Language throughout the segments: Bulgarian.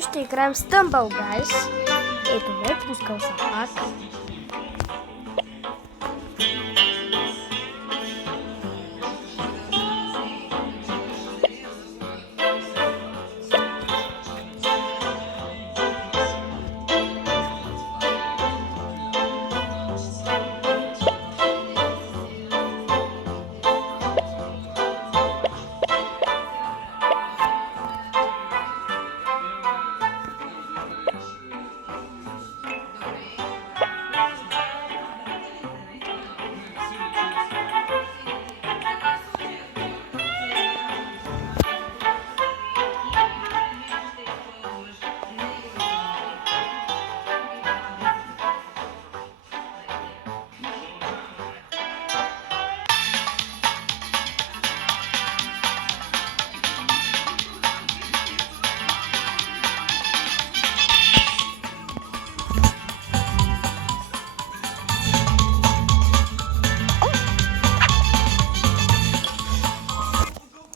Ще играем с Tumble Guys. Ето ме, пускал съм пак.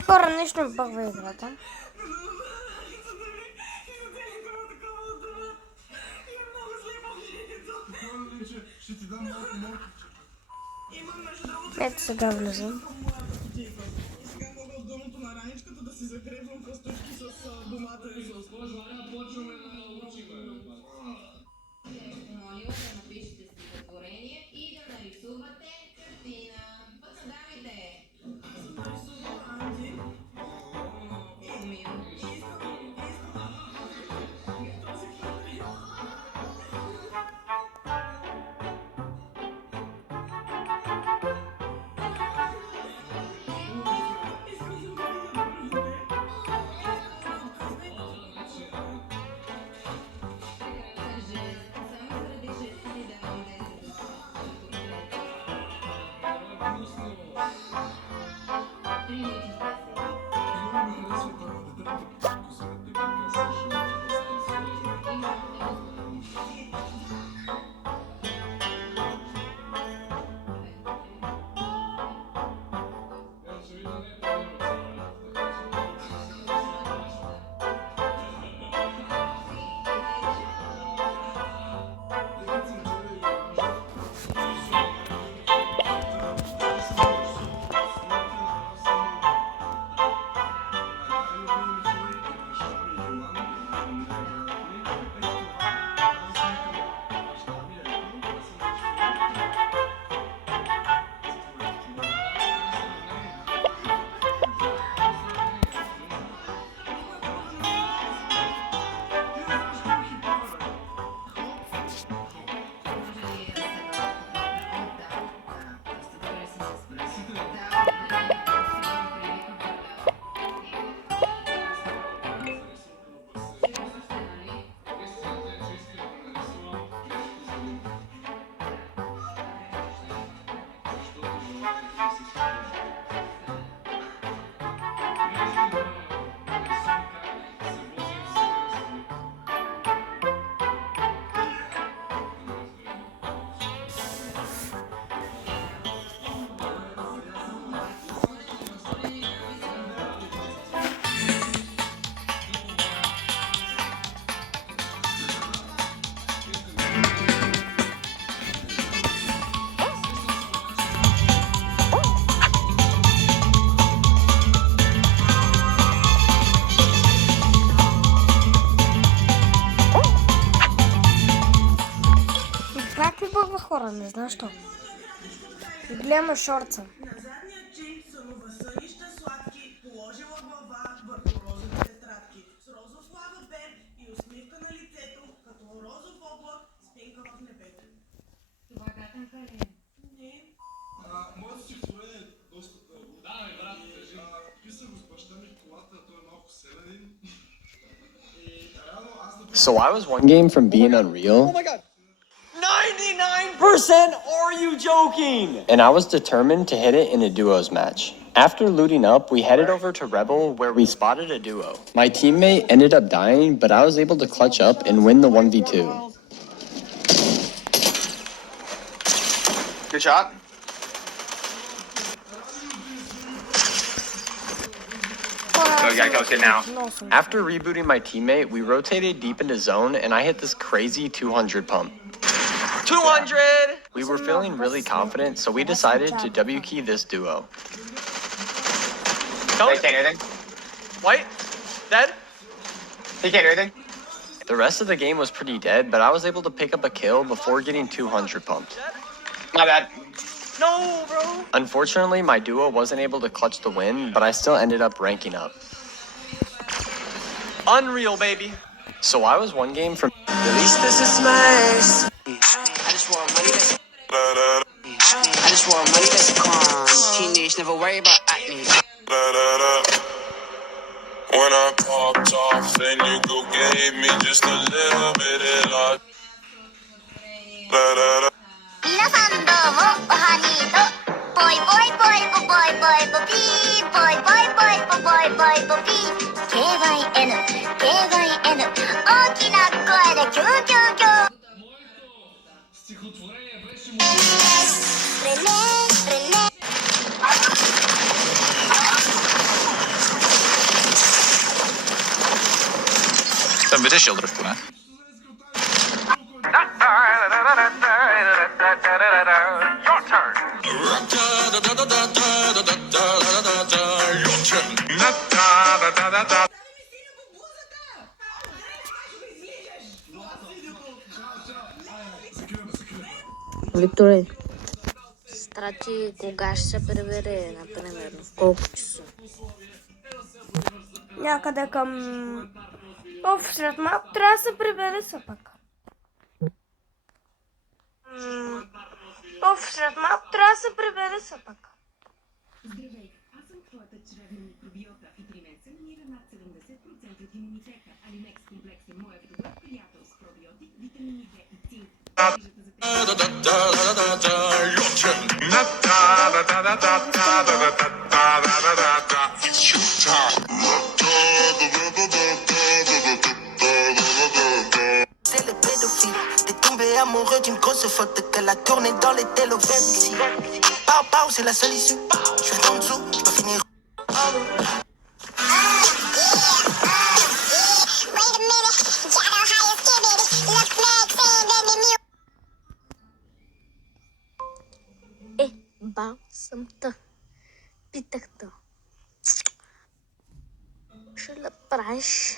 Хора, нещо ми бъгва играта. Ето сега влизам. Как ми бъгва хора, не знам що. Гледаме шорца. На задния чин сънува сънища сладки, положила глава върху розовите тетрадки. С розов лавабер и усмивка на лицето, като розов облак, спинка в небето. Това гатанка ли? Не. Моето стихотворение е доста дълго. Да, брат, кажи. Писах го с баща ми в колата, той е малко селянин. И реално аз да... So I was one game from being unreal. Oh my god. 99%? Are you joking? And I was determined to hit it in a duos match. After looting up, we headed over to Rebel where we spotted a duo. My teammate ended up dying, but I was able to clutch up and win the 1v2. Good shot. Хора, gotta coach it now. After rebooting my teammate, we rotated deep into zone and I hit this crazy 200 pump. 200! We were feeling really confident, so we decided to W key this duo. They can't do anything. White? Dead? He can't do anything. The rest of the game was pretty dead, but I was able to pick up a kill before getting 200 pumped. My bad. No, bro. Unfortunately, my duo wasn't able to clutch the win, but I still ended up ranking up. Unreal, baby. So I was one game from Release this is smash. I just want money that's I just want money that's a crime. Teenage never worry about acne. When I popped off, then you go gave me just a little bit of luck. 皆さんどうもおはにーとボイボイボイボボイボイボピーボイボイボイボボイボイボピー KYN KYN 大きな声でキューキューキューレレレレ Ten vyřešil trošku, ne? Викторе, страти кога ще се прибере, например, в колко часа? Някъде към... сред малко трябва да се прибере се пак. Сред малко трябва да се прибере се пак. Здравей, аз съм твоята чревна микробиота и при мен се намира над 70% от имунитета. Алинекс комплекс е моят добър приятел с пробиотик, витамини D и цинк. C'est le pédophile. T'es tombé amoureux d'une grosse photo qu'elle a tournée dans les télovelles ici. Pau, pau, c'est la seule issue. Je suis en dessous, je peux finir. Бал съм те. Питах те. Ще ли правиш?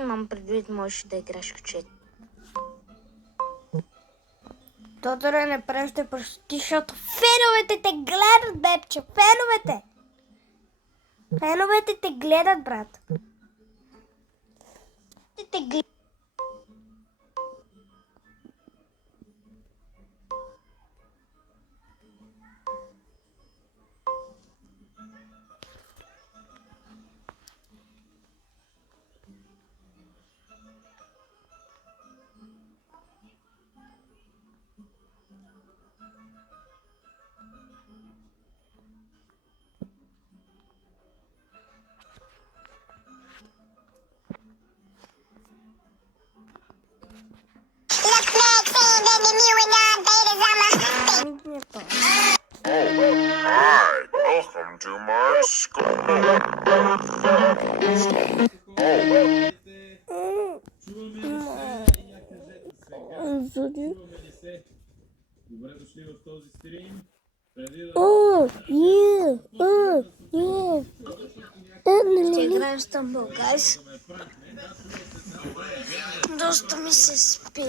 Имам предвид, можеш да играш в чет. Тодоре, не правиш да прости, защото феновете те гледат, бебче, феновете! Феновете те гледат, брат. Те гледат. Hi, welcome to my school. Ще играем с Тъмбъл, гайс. Доста ми се спи.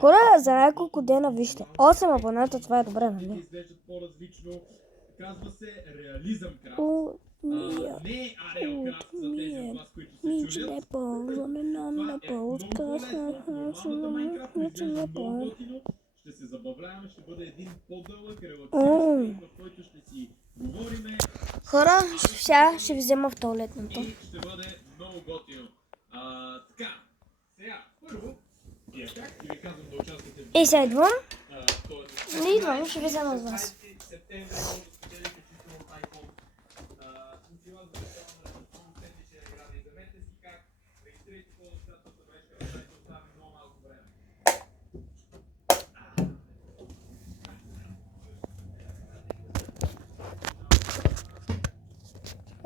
Хора, за няколко дена, вижте, 8 абоната, това е добре, нали? Казва се реализъм крафт. Не не ползваме нам на подкаст. Ще се забавляваме, ще бъде един по-дълъг релаксиран, в който ще си говориме. Хора, сега ще ви взема в туалетното. Ще бъде много готино. Така, сега, първо, как ти ви казвам да участвате в... И сега идвам. Не идвам, ще ви взема с вас. Септември, може да споделите чисто iPhone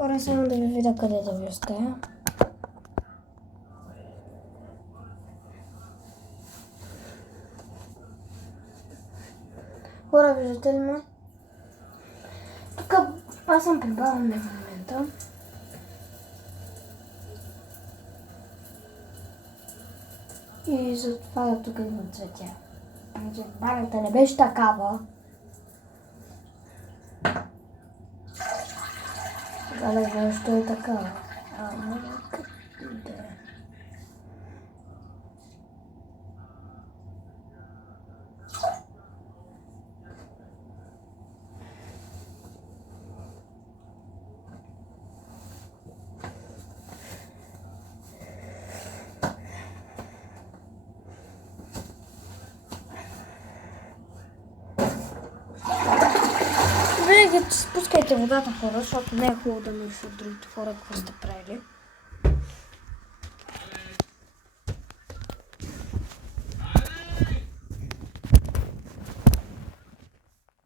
Хора, само да ви видя къде да ви оставя. Хора, виждате ли ме? Тук аз съм прибавен в момента. И затова тук има цветя. Банята не беше такава. Але защо е така? Къде? Винаги спускайте водата, хора, защото не е хубаво да мислят от другите хора какво сте правили.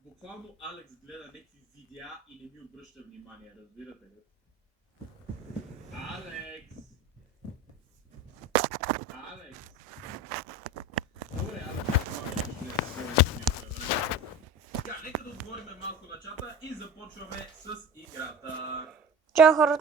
Буквално Алекс гледа някакви видеа и не ми обръща внимание, разбирате ли? Алекс! Алекс! Добре, Алекс, нека да отворим малко на чата и започваме с играта. Чао, хората!